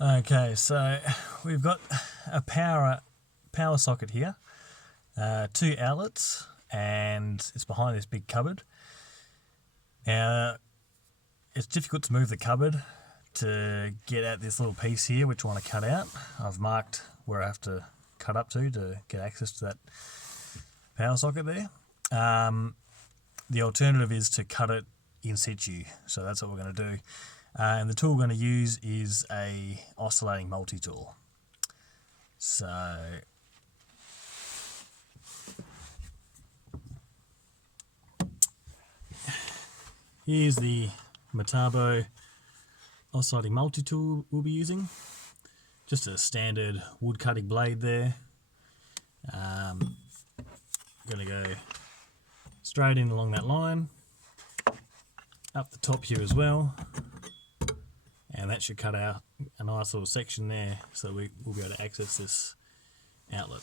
Okay, so we've got a power socket here, 2 outlets, and it's behind this big cupboard. Now, it's difficult to move the cupboard to get at this little piece here which I want to cut out. I've marked where I have to cut up to get access to that power socket there. The alternative is to cut it in situ, so that's what we're going to do. And the tool we're going to use is a oscillating multi-tool. So here's the Metabo oscillating multi-tool we'll be using. Just a standard wood cutting blade there. Going to go straight in along that line, up the top here as well, and that should cut out a nice little section there so we'll be able to access this outlet.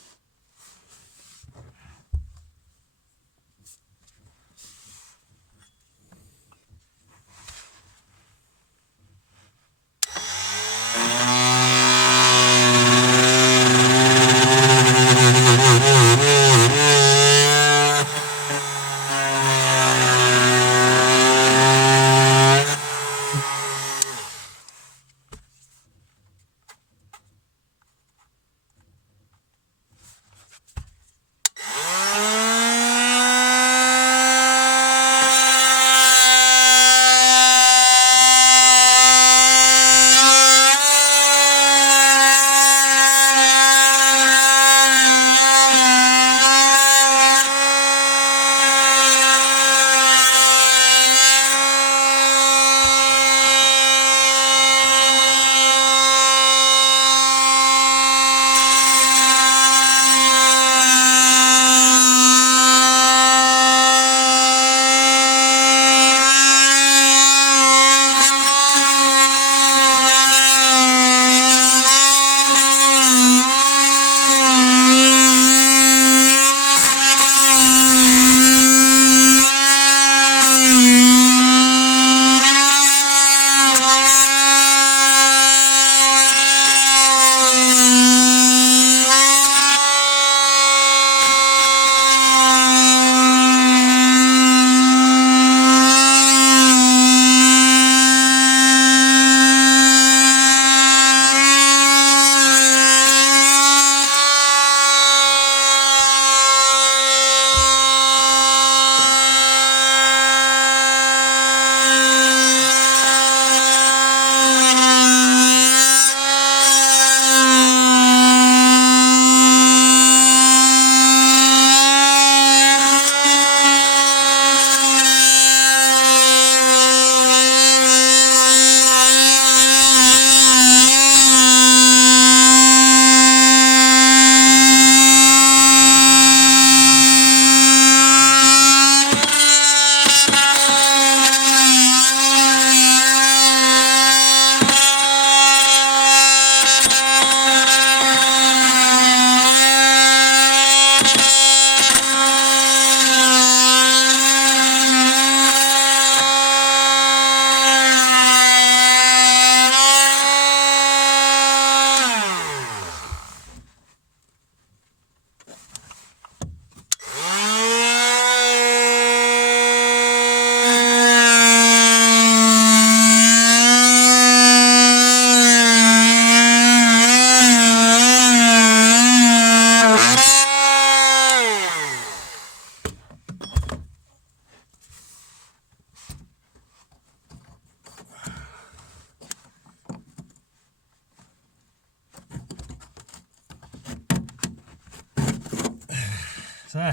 So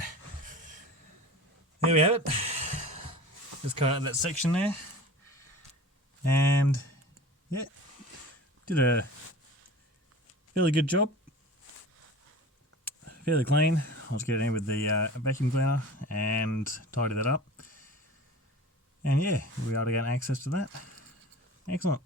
there we have it. Just cut out that section there, and yeah, did a fairly good job. Fairly clean. I'll just get it in with the vacuum cleaner and tidy that up. And yeah, we'll be able to get access to that. Excellent.